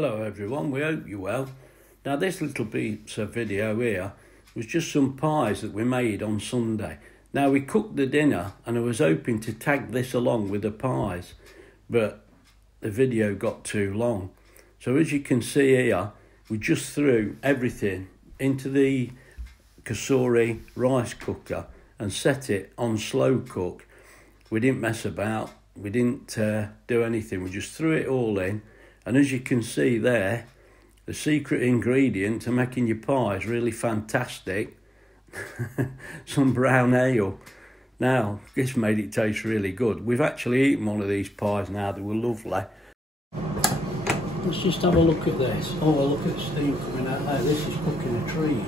Hello everyone, we hope you're well. Now this little piece of video here was just some pies that we made on Sunday. Now we cooked the dinner and I was hoping to tag this along with the pies, but the video got too long. So as you can see here, we just threw everything into the kasuri rice cooker and set it on slow cook. We didn't mess about, we didn't do anything, we just threw it all in. And as you can see there, the secret ingredient to making your pies really fantastic, some brown ale. Now, this made it taste really good. We've actually eaten one of these pies now, they were lovely. Let's just have a look at this. Oh, well, look at the steam coming out there. This is cooking a treat.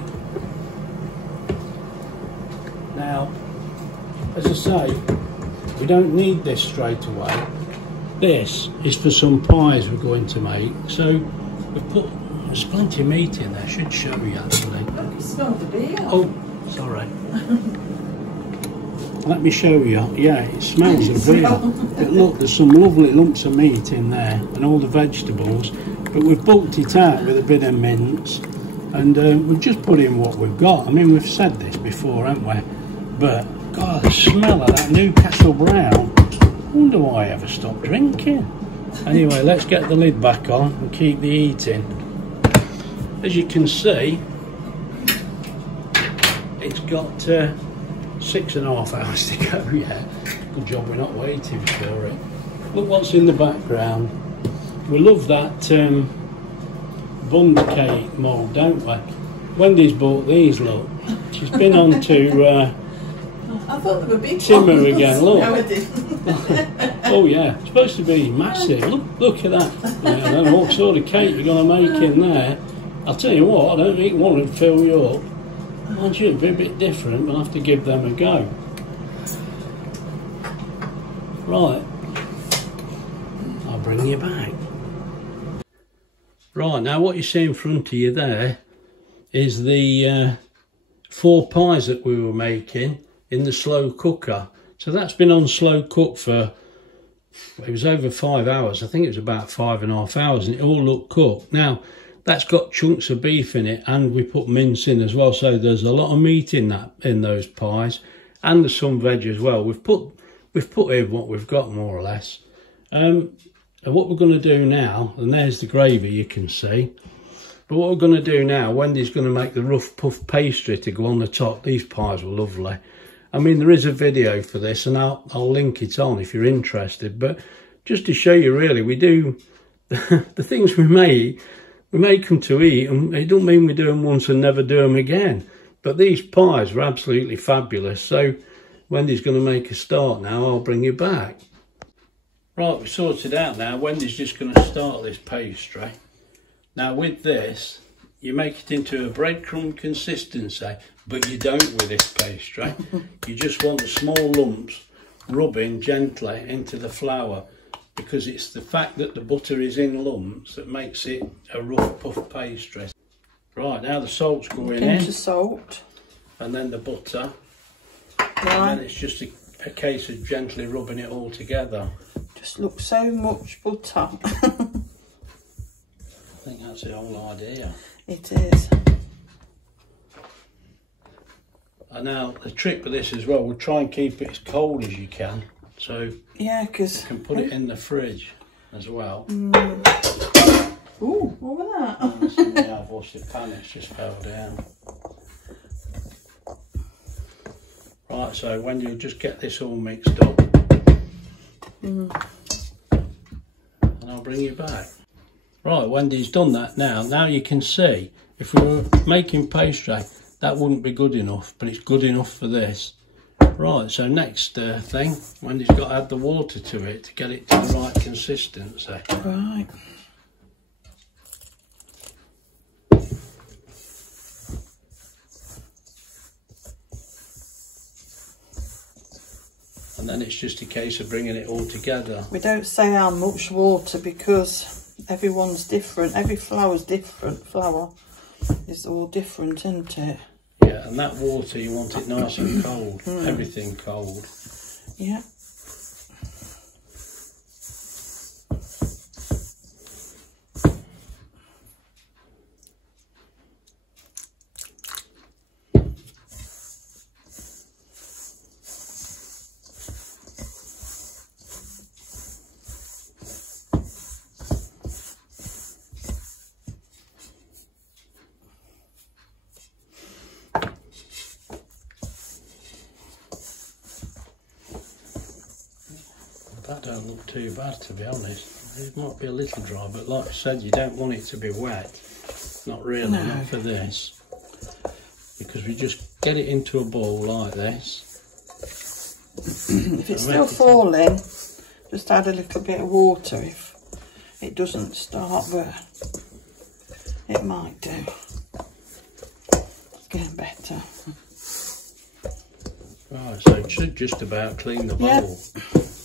Now, as I say, we don't need this straight away. This is for some pies we're going to make. So there's plenty of meat in there. I should show you actually. Look, you smell the beer. Oh, sorry. Let me show you. Yeah, it smells of beer. But look, there's some lovely lumps of meat in there and all the vegetables. But we've bulked it out with a bit of mince, and we've just put in what we've got. I mean, we've said this before, haven't we? But God, the smell of that Newcastle brown. I wonder why I ever stopped drinking. Anyway, let's get the lid back on and keep the eating. As you can see, it's got 6.5 hours to go yet. Good job we're not waiting for it. Look what's in the background. We love that bun cake mould, don't we? Wendy's bought these, look. She's been on to I thought they were big Timber ones. again, look. No, I didn't. Oh yeah, it's supposed to be massive. Look at that. Yeah, I don't know what sort of cake you're going to make in there. I'll tell you what, I don't think one would fill you up. Mind you, it'd be a bit different, we'll have to give them a go. Right, I'll bring you back. Right, now what you see in front of you there is the 4 pies that we were making in the slow cooker. So that's been on slow cook for, it was over 5 hours. I think it was about 5.5 hours, and it all looked cooked. Now, that's got chunks of beef in it, and we put mince in as well. So there's a lot of meat in those pies, and there's some veg as well. We've put in what we've got, more or less. And what we're going to do now, and there's the gravy you can see. But what we're going to do now, Wendy's going to make the rough puff pastry to go on the top. These pies were lovely. I mean, there is a video for this, and I'll link it on if you're interested. But just to show you, really, we do the things we make them to eat, and it don't mean we do them once and never do them again. But these pies were absolutely fabulous. So Wendy's going to make a start now. I'll bring you back. Right, we've sorted out now. Wendy's just going to start this pastry. Now with this, you make it into a breadcrumb consistency, but you don't with this pastry. You just want the small lumps rubbing gently into the flour, because it's the fact that the butter is in lumps that makes it a rough puff pastry. Right, now the salt's going in. Pinch of salt. And then the butter. Right. And then it's just a case of gently rubbing it all together. Just looks so much butter. I think that's the whole idea. It is. And now the trick with this as well, we'll try and keep it as cold as you can. So yeah, because you can put it in the fridge as well. Ooh, what was that? Yeah, I've washed the pan, it's just fell down. Right, so when you just get this all mixed up, and I'll bring you back. Right, Wendy's done that now. Now you can see, if we were making pastry, that wouldn't be good enough, but it's good enough for this. Right, so next thing, Wendy's got to add the water to it to get it to the right consistency. Right. And then it's just a case of bringing it all together. We don't say how much water because everyone's different. Every flour's different. Flour is all different, isn't it? Yeah, and that water, you want it nice and cold. Everything cold. Yeah. That don't look too bad, to be honest. It might be a little dry, but like I said, you don't want it to be wet. Not really, No. not for this. Because we just get it into a bowl like this. If it's still falling, just add a little bit of water if it doesn't start, but it might do. It's getting better. Right, so it should just about clean the bowl. Yep.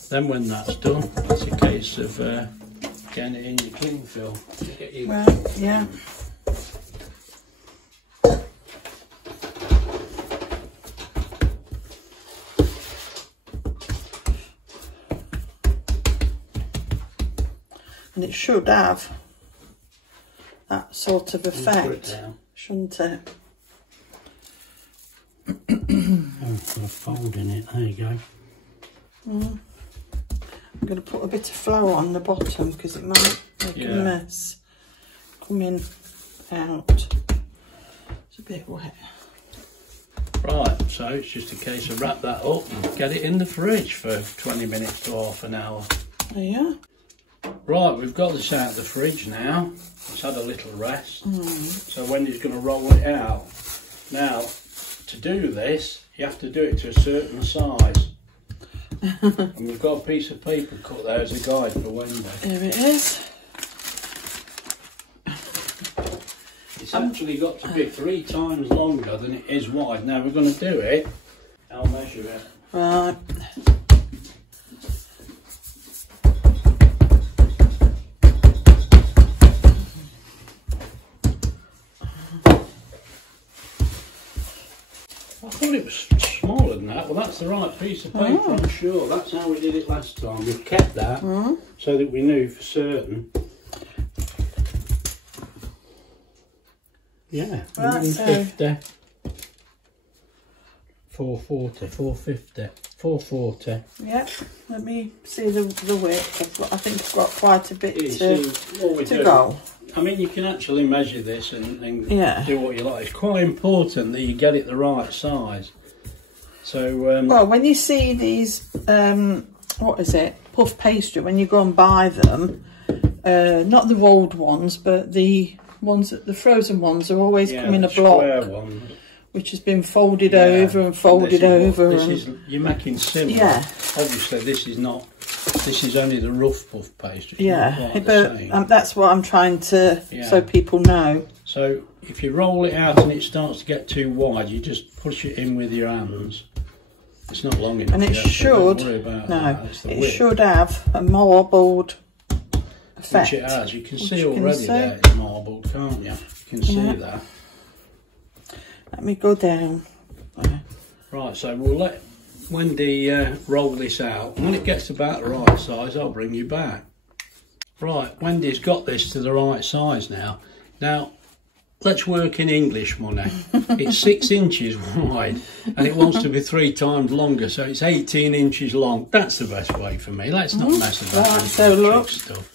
Then when that's done, it's a case of getting it in your cling film. Well, yeah. And it should have that sort of effect, shouldn't it? Oh, got a fold in it, there you go. I'm going to put a bit of flour on the bottom because it might make a mess coming out. It's a bit wet. Right, so it's just a case of wrap that up and get it in the fridge for 20 minutes to half an hour. Yeah. Right, we've got this out of the fridge now. It's had a little rest. So Wendy's going to roll it out. Now, to do this, you have to do it to a certain size. And we've got a piece of paper cut there as a guide for Wendy. Here it is. It's actually got to be 3 times longer than it is wide. Now we're going to do it. I'll measure it. Right. I thought it was smaller than that. Well, that's the right piece of paper, I'm sure. That's how we did it last time. We've kept that so that we knew for certain. Yeah, Right, 150, 440, 450, 440. Yeah, let me see the width. I think I've got quite a bit to go. I mean, you can actually measure this and Yeah. do what you like. It's quite important that you get it the right size. So, Well, when you see these, what is it, puff pastry, when you go and buy them, not the rolled ones, but the ones, the frozen ones, are always come in a block, ones. which has been folded over and folded over. You're making similar. Yeah. Obviously, this is not. This is only the rough puff pastry. Yeah, but that's what I'm trying to, so people know. So if you roll it out and it starts to get too wide, you just push it in with your hands. It's not long enough. And it should, it should have a marbled effect. Which it has. You can see already there it's marbled, can't you? You can see that. Let me go down. Right, so we'll let Wendy roll this out. When it gets about the right size, I'll bring you back. Right, Wendy's got this to the right size now. Now, let's work in English money. It's 6 inches wide and it wants to be 3 times longer, so it's 18 inches long. That's the best way for me. Let's not mess about with trick stuff.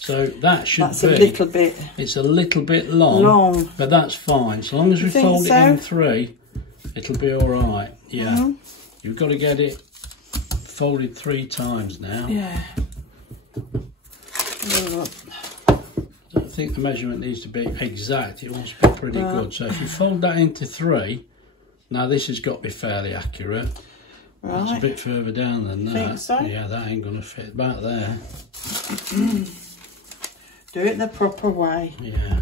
So that should be. A little bit. It's a little bit long, but that's fine. So long as we fold it in 3, it'll be all right. Yeah. You've got to get it folded 3 times now. Yeah. I don't think the measurement needs to be exact. It wants to be pretty good. So if you fold that into 3, now this has got to be fairly accurate. Right. It's a bit further down than that. Think so? Yeah, that ain't going to fit back there. Do it the proper way. Yeah.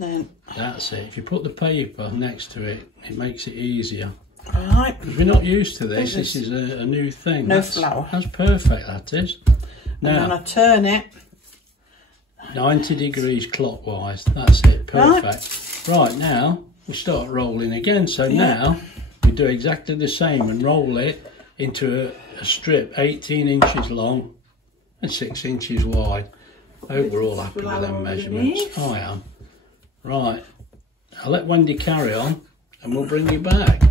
Then. That's it. If you put the paper next to it, it makes it easier. Right. Because we're not used to this. This is a new thing. No flour. That's perfect, that is. Now, and then I turn it 90 degrees clockwise. That's it. Perfect. Right, now we start rolling again. So now we do exactly the same and roll it into a strip 18 inches long and 6 inches wide. I hope we're all happy with them measurements. I am. Right, I'll let Wendy carry on and we'll bring you back.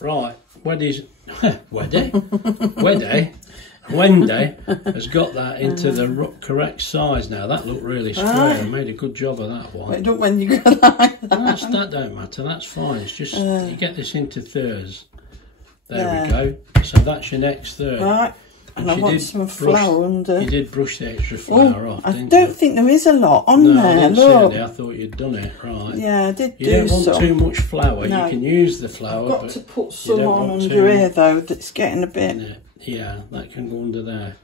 Right, Wendy has got that into the correct size now. That looked really square. I made a good job of that one. Wait, don't when you go like that. That don't matter, that's fine. It's just you get this into thirds. There we go. So that's your next third. Right. And I want some flour under. You did brush the extra flour off, didn't you? I don't think there is a lot on there. I didn't look. see any. I thought you'd done it, right. Yeah, I did You don't want some. too much flour. No. You can use the flour, I've got to put some on under here, though, that's getting a bit... Yeah, that can go under there.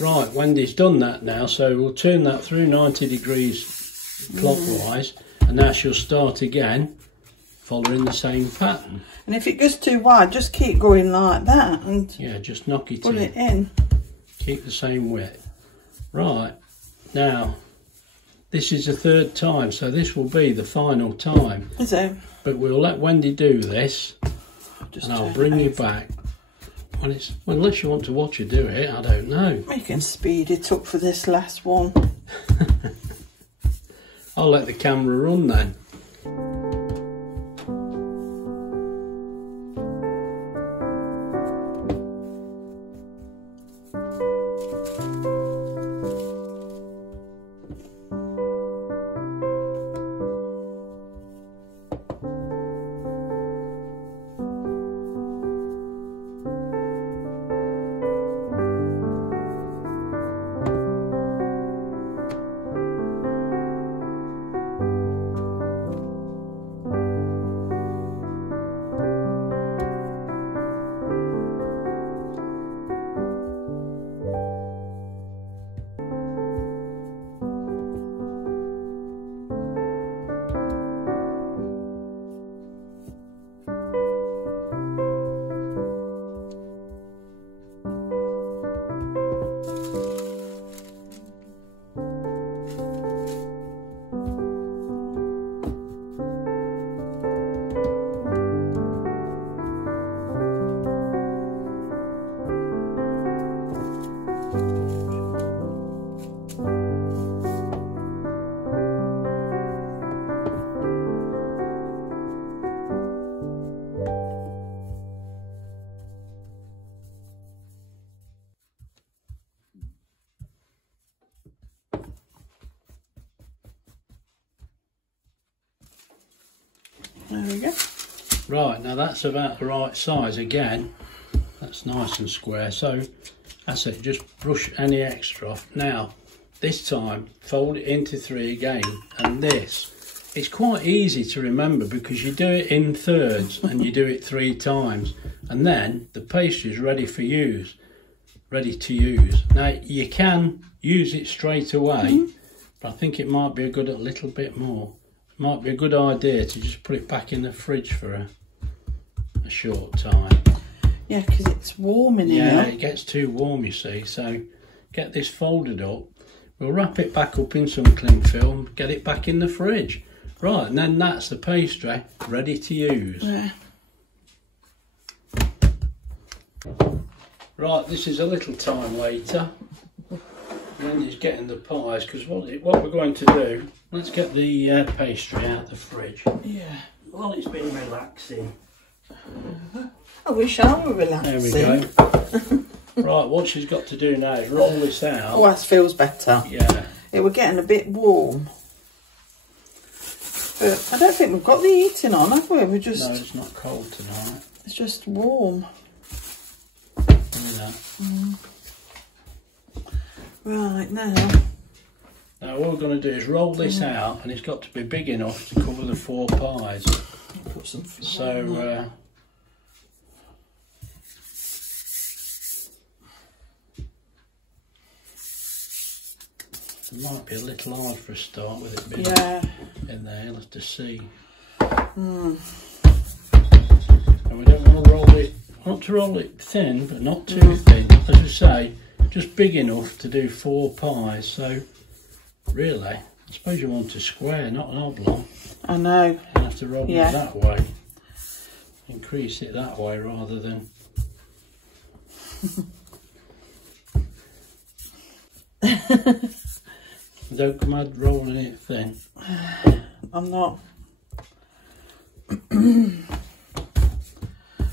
Right, Wendy's done that now, so we'll turn that through 90 degrees clockwise, and now she'll start again, following the same pattern. And if it goes too wide, just keep going like that, and yeah, just knock it put it in. Keep the same width. Right, now, this is the third time, so this will be the final time. Is it? But we'll let Wendy do this, and I'll bring you back. Well, unless you want to watch her do it, I don't know. We can speed it up for this last one. I'll let the camera run then. There we go. Right, now that's about the right size again. That's nice and square. So that's it, just brush any extra off. Now, this time, fold it into 3 again. And this, it's quite easy to remember because you do it in thirds and you do it 3 times. And then the pastry is ready to use. Now, you can use it straight away, but I think it might be a little bit more. Might be a good idea to just put it back in the fridge for a short time. Yeah, because it's warm in here. Yeah, it gets too warm, you see. So get this folded up. We'll wrap it back up in some cling film, get it back in the fridge. Right, and then that's the pastry ready to use. Yeah. Right, this is a little time later. Wendy's getting the pies, because what we're going to do, let's get the pastry out of the fridge. Yeah. Well, it's been relaxing. I wish I were relaxing. There we go. Right, what she's got to do now is roll this out. Oh, that feels better. Yeah. It was getting a bit warm. But I don't think we've got the heating on, have we? We're just... No, it's not cold tonight. It's just warm. Right, now what we're going to do is roll this out, and it's got to be big enough to cover the 4 pies. put some So it might be a little hard for a start with it being in there. You'll have to see. And we don't want to roll it. Want to roll it thin, but not too thin. As I say, just big enough to do 4 pies. So really, I suppose you want a square, not an oblong. I know. You have to roll it that way. Increase it that way rather than. Don't come out rolling it thin. I'm not.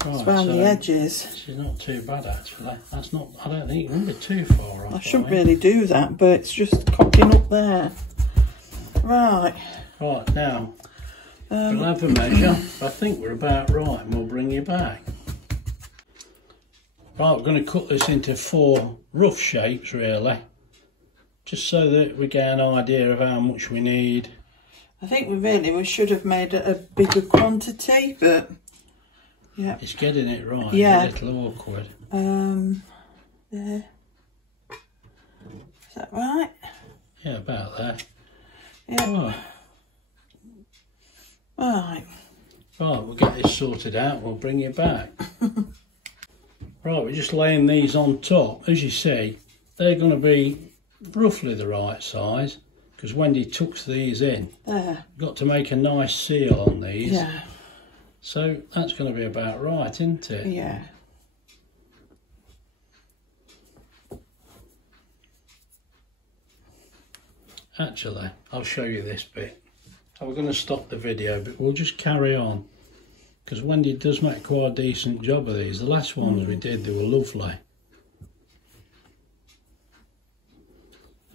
Right, around the edges. This is not too bad actually. That's not. I don't think it can be too far off. I shouldn't really do that, but it's just cocking up there. Right. Right now, we'll have a measure. I think we're about right, and we'll bring you back. Right, we're going to cut this into 4 rough shapes really, just so that we get an idea of how much we need. I think we should have made it a bigger quantity, but yeah. It's getting it right, yeah. It's a little awkward. There. Is that right? Yeah, about there. Yeah. Right. Right, we'll get this sorted out, we'll bring you back. Right, we're just laying these on top. As you see, they're going to be roughly the right size, because Wendy tucks these in. There. Got to make a nice seal on these. Yeah. So that's going to be about right, isn't it? Yeah. Actually, I'll show you this bit. So we're going to stop the video, but we'll just carry on, because Wendy does make quite a decent job of these. The last ones we did, they were lovely.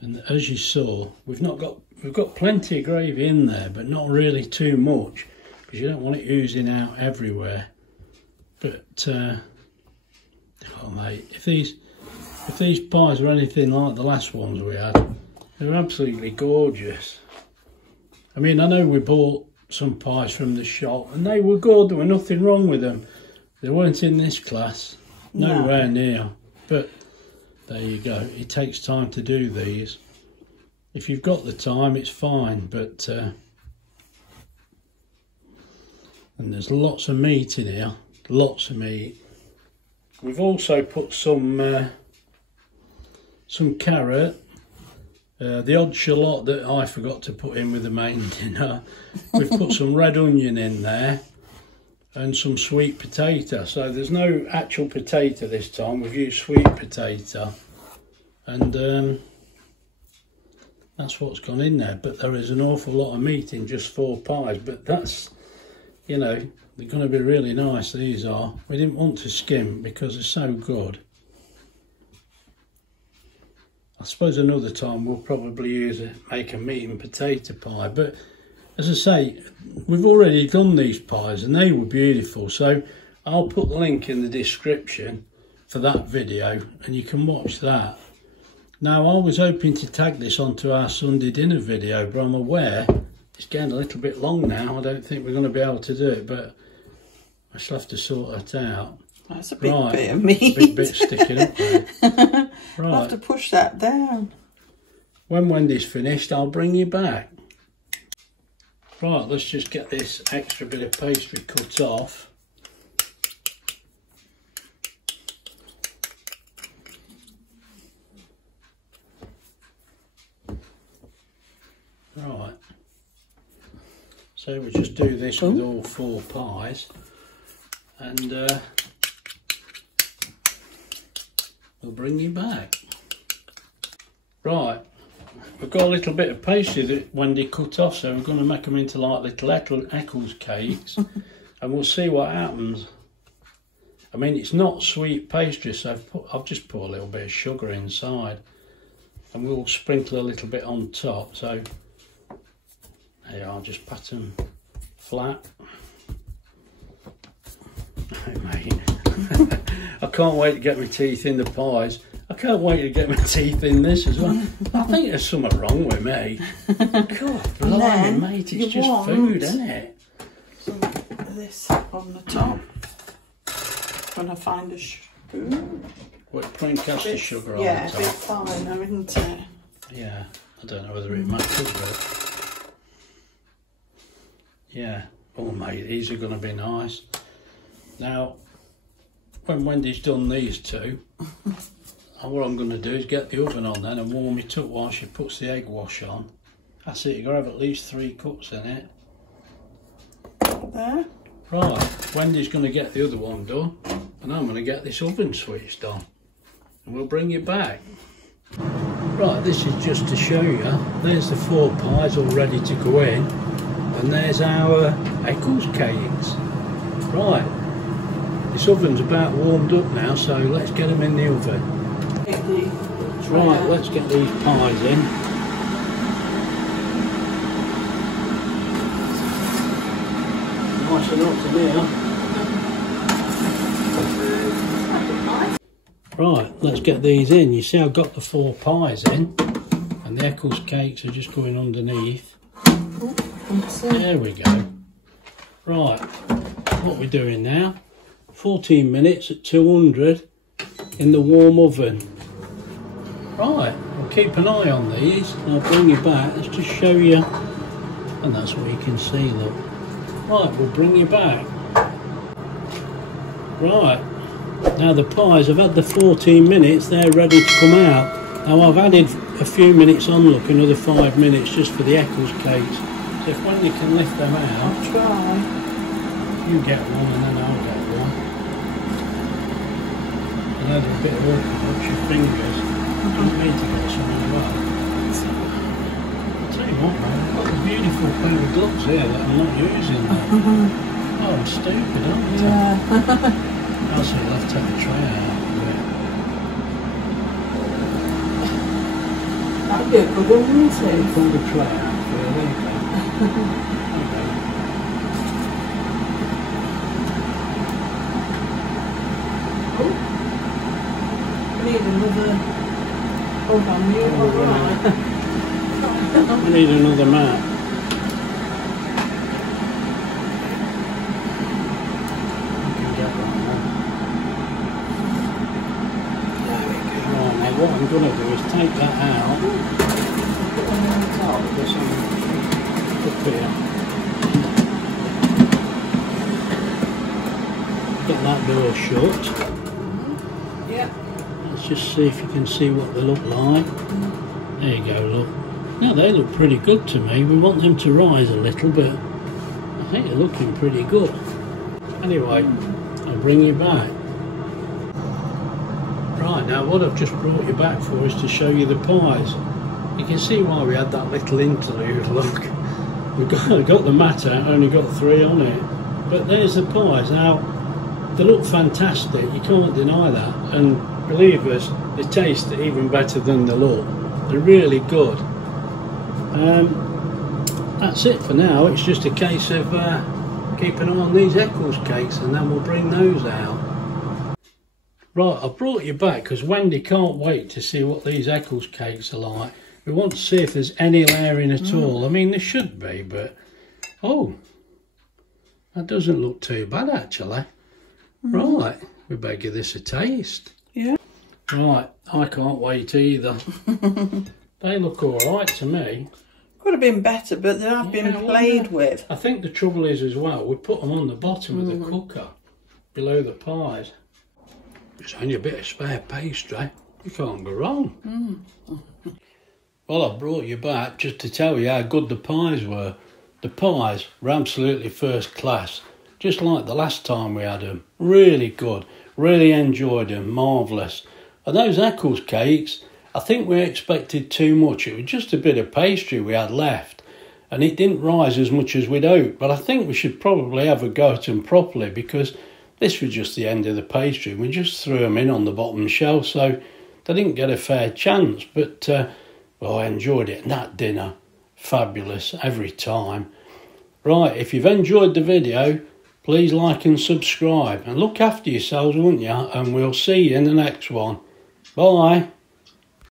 And as you saw, we've got plenty of gravy in there, but not really too much, because you don't want it oozing out everywhere. But oh mate, if these pies were anything like the last ones we had, they're absolutely gorgeous. I mean, I know we bought some pies from the shop and they were good, there was nothing wrong with them. They weren't in this class, nowhere near. But there you go, it takes time to do these. If you've got the time, it's fine, but and there's lots of meat in here, lots of meat. We've also put some carrot, the odd shallot that I forgot to put in with the main dinner. We've put some red onion in there and some sweet potato. So there's no actual potato this time, we've used sweet potato. And that's what's gone in there. But there is an awful lot of meat in just 4 pies. But that's, you know, they're going to be really nice, these are. We didn't want to skim because they're so good. I suppose another time we'll probably make a meat and potato pie, but as I say, we've already done these pies and they were beautiful, so I'll put the link in the description for that video and you can watch that. Now, I was hoping to tag this onto our Sunday dinner video, but I'm aware it's getting a little bit long now. I don't think we're going to be able to do it, but I shall have to sort that out. That's a big bit of meat. Big bit sticking up there. Right. I'll have to push that down. When Wendy's finished, I'll bring you back. Right, let's just get this extra bit of pastry cut off. Right. So we'll just do this with all 4 pies. And we'll bring you back. Right, we've got a little bit of pastry that Wendy cut off, so we're going to make them into like little Eccles cakes and we'll see what happens. I mean, it's not sweet pastry, so I've just put a little bit of sugar inside and we'll sprinkle a little bit on top. So there, I'll just pat them flat. Oh, mate. I can't wait to get my teeth in the pies. I can't wait to get my teeth in this as well. I think there's something wrong with me. God, blimey, mate, it's just food, isn't it? Some of this on the top. When I find a spoon. What, plain caster sugar on yeah, the top? Yeah, a bit finer, isn't it? Yeah, I don't know whether it matters, but yeah. Oh, mate, these are going to be nice. Now, when Wendy's done these 2, what I'm going to do is get the oven on then and warm it up while she puts the egg wash on. That's it, you've got to have at least 3 cups in it. There. Right, Wendy's going to get the other one done and I'm going to get this oven switched on and we'll bring you back. Right, this is just to show you. There's the 4 pies all ready to go in and there's our Eccles cakes. Right, this oven's about warmed up now, so let's get them in the oven. Right, let's get these pies in. Nice and hot in here. Right, let's get these in. You see I've got the 4 pies in, and the Eccles cakes are just going underneath. There we go. Right, what we're doing now, 14 minutes at 200 in the warm oven. Right, I'll keep an eye on these and I'll bring you back. Let's just show you, and that's what you can see, look. Right, we'll bring you back. Right, now the pies, I've had the 14 minutes, they're ready to come out. Now I've added a few minutes on, look, another 5 minutes just for the Eccles cakes. So if when you can lift them out, I'll try. You get one and then I'll get one. And then a bit of work about your fingers. You don't need to get some as well. I'll tell you what, man, I've got a beautiful pair of gloves here that I'm not using now. Oh, I'm stupid, aren't I? Yeah. Also, I'll have to take the tray out of it. That'd be a good one, wouldn't it? Pull the tray out for you, there you go. Okay. Oh, we need another. Hold on, you alright? We need another mat. What I'm going to do is take that out. Put one on the top. There's some up here. Get that door shut. Yeah. Let's just see if you can see what they look like. There you go, look. Now they look pretty good to me. We want them to rise a little, but I think they're looking pretty good. Anyway, I'll bring you back. Right, now what I've just brought you back for is to show you the pies. You can see why we had that little interlude, look. We've got the mat out, only got 3 on it. But there's the pies. Now, they look fantastic, you can't deny that. And believe us, they taste even better than they look. They're really good. That's it for now. It's just a case of keeping an eye on these Eccles cakes, and then we'll bring those out. Right, I've brought you back because Wendy can't wait to see what these Eccles cakes are like. We want to see if there's any layering at all. I mean, there should be, but... Oh, that doesn't look too bad, actually. Right, we better give this a taste. Yeah. Right, I can't wait either. They look all right to me. Could have been better, but they have been played with. I think the trouble is as well, we put them on the bottom of the cooker, below the pies. It's only a bit of spare pastry. You can't go wrong. Well, I've brought you back just to tell you how good the pies were. The pies were absolutely first class, just like the last time we had them. Really good. Really enjoyed them. Marvellous. And those Eccles cakes, I think we expected too much. It was just a bit of pastry we had left, and it didn't rise as much as we'd hoped. But I think we should probably have a go at them properly, because this was just the end of the pastry. We just threw them in on the bottom shelf, so they didn't get a fair chance. But, well, I enjoyed it. And that dinner, fabulous every time. Right, if you've enjoyed the video, please like and subscribe. And look after yourselves, won't you? And we'll see you in the next one. Bye.